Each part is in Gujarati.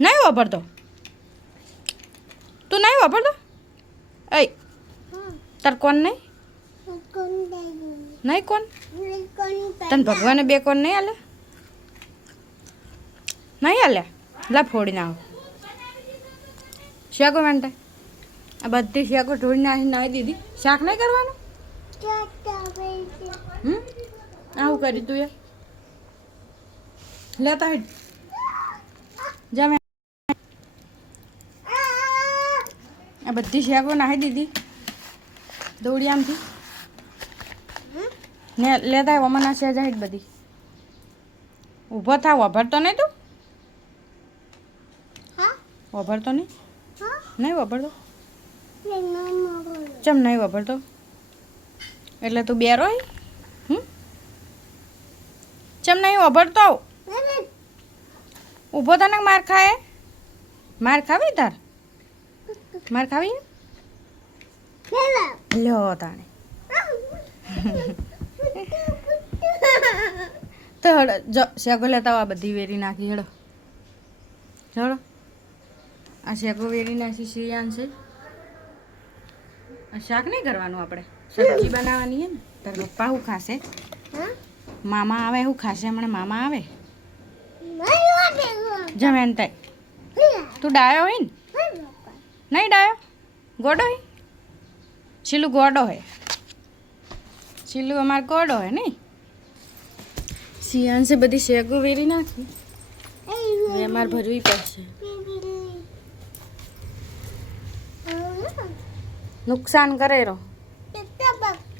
નહીં વાપરતો તું નહીં વાપરતો એ તાર કોણ નહીં નહીં કોણ તને ભગવાને બે કોણ નહીં હાલે નહીં હાલ્યા લા ફોડી ના આવો શાકો માટે આ બધી શાકો ઢોળી નાખી દીધી શાક નહીં કરવાનું આવું કરી તું યાર લેતા હેડ જા આ બધી શાકો નાખી દીધી દોડી આમથી ને લેતા ઓમાં નાખ્યા જાય બધી ઊભો થાવ વાભરતો નહીં તું વાભરતો નહીં નહીં વાભરતો ચમ નહીં વાભરતો એટલે તું બેરો ચમ નહીં વાભરતો ઊભો તને માર ખાય માર ખાવી તાર માર ખાવી લ્યો તાણે તો હડો શેકો લેતા આ બધી વેરી નાખી હેડો ચલો આ શેકો વેરી નાખી શિયાન છે આ શાક નહીં કરવાનું આપણે સબ્જી બનાવવાની છે ને તાર પપ્પા શું ખાશે મામા આવે શું ખાશે હમણાં મામા આવે જમ એમ થાય તું ડાયો હોય ને નહીં ડાયો ગોડો હોય છીલું ગોડો હોય છીલું અમારે ગોડો હોય નહીં સિયાન છે બધી શેકો વેરી નાખી હવે અમારે ભરવી પડશે નુકસાન કરે રો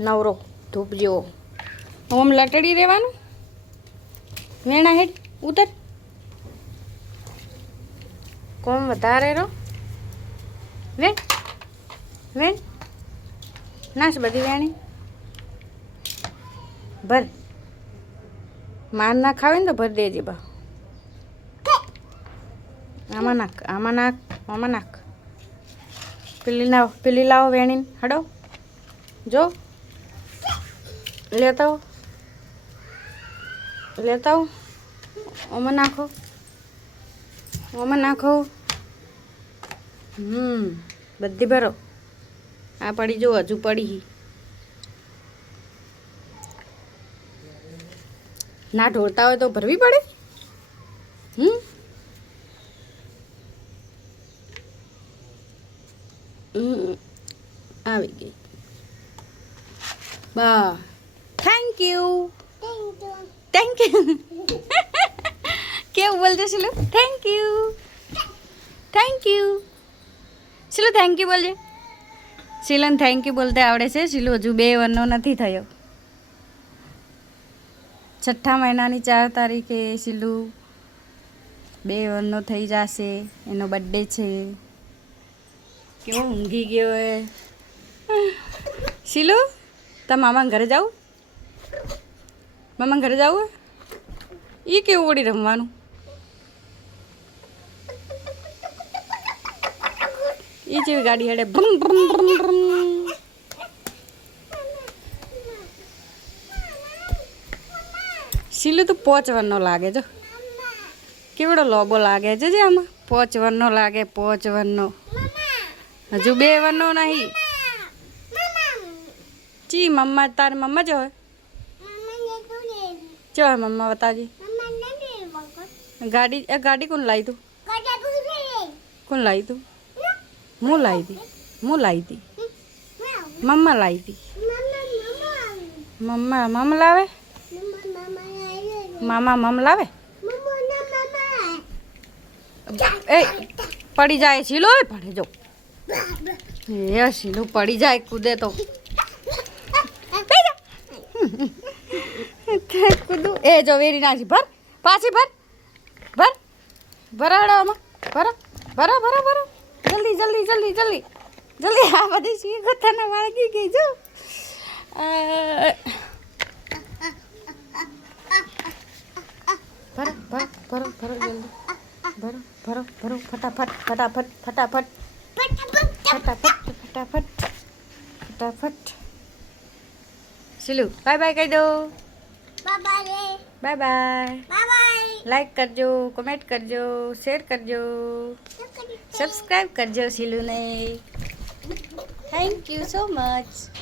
નવરો ધૂપ જેવો ઓમ લટડી રહેવાનું વેણા હેડ ઉતર કોમ વધારે રો વેણ વેણ નાશ બધી વેણી ભર માર ના ખાવે ને તો ભર દેજે બા આમાં નાખ આમાં નાખ આમાં નાખ પેલી લાવો વેણીને હડો જો લેતા હો ઓમાં નાખો બધી ભરો આ પડી જો હજુ પડી ના ઢોળતા હોય તો ભરવી પડે આવી ગઈ બા થેન્ક યુ કેવું બોલજો Shilu thank you Shilu thank you બોલજે શીલુને થેન્ક યુ બોલતે આવડે છે શીલુ હજુ 2 વર્ષનો નથી થયો 6ઠા મહિનાની 4 તારીખે શીલુ 2 વર્ષનો થઈ જશે એનો બર્થડે છે કેવો ઊંઘી ગયો હે શીલુ તાર મામા ઘરે જાવ મામા ઘરે જાવ એ કેવું ઓડી રમવાનું એ જેવી ગાડી હેડે ભમ ભમ ભમ ભમ શીલુ તો 5 વર્ષનો લાગે જો કેવડો લોબો લાગે છે જે આમાં 5 વર્ષનો લાગે 5 વર્ષનો હજુ 2 વર્ષનો નહીં જી મમ્મા તારી મમ્મા જો હોય મમ્મા બતાજી ગાડી કોણ લાવી તું કોણ લાવી તું હું લાવી હતી મમ્મા લાવી હતી મમ્મા લાવે મામા મમ લાવે એ પડી જાય શીલો પડે જો એ શીલું પડી જાય કૂદે તો કૂદું એ જો વેરી નાખી ભર પાછી ભરાડામાં ભરો જલ્દી આ બધી શી ગોથાના વાળગી ગઈ જો ભરો જલ્દી ભરો ફટાફટ શીલુ બાય બાય કહી દો બાય બાય લાઈક કરજો, કમેન્ટ કરજો, શેર કરજો, સબસ્ક્રાઈબ કરજો શીલુને. Thank you so much.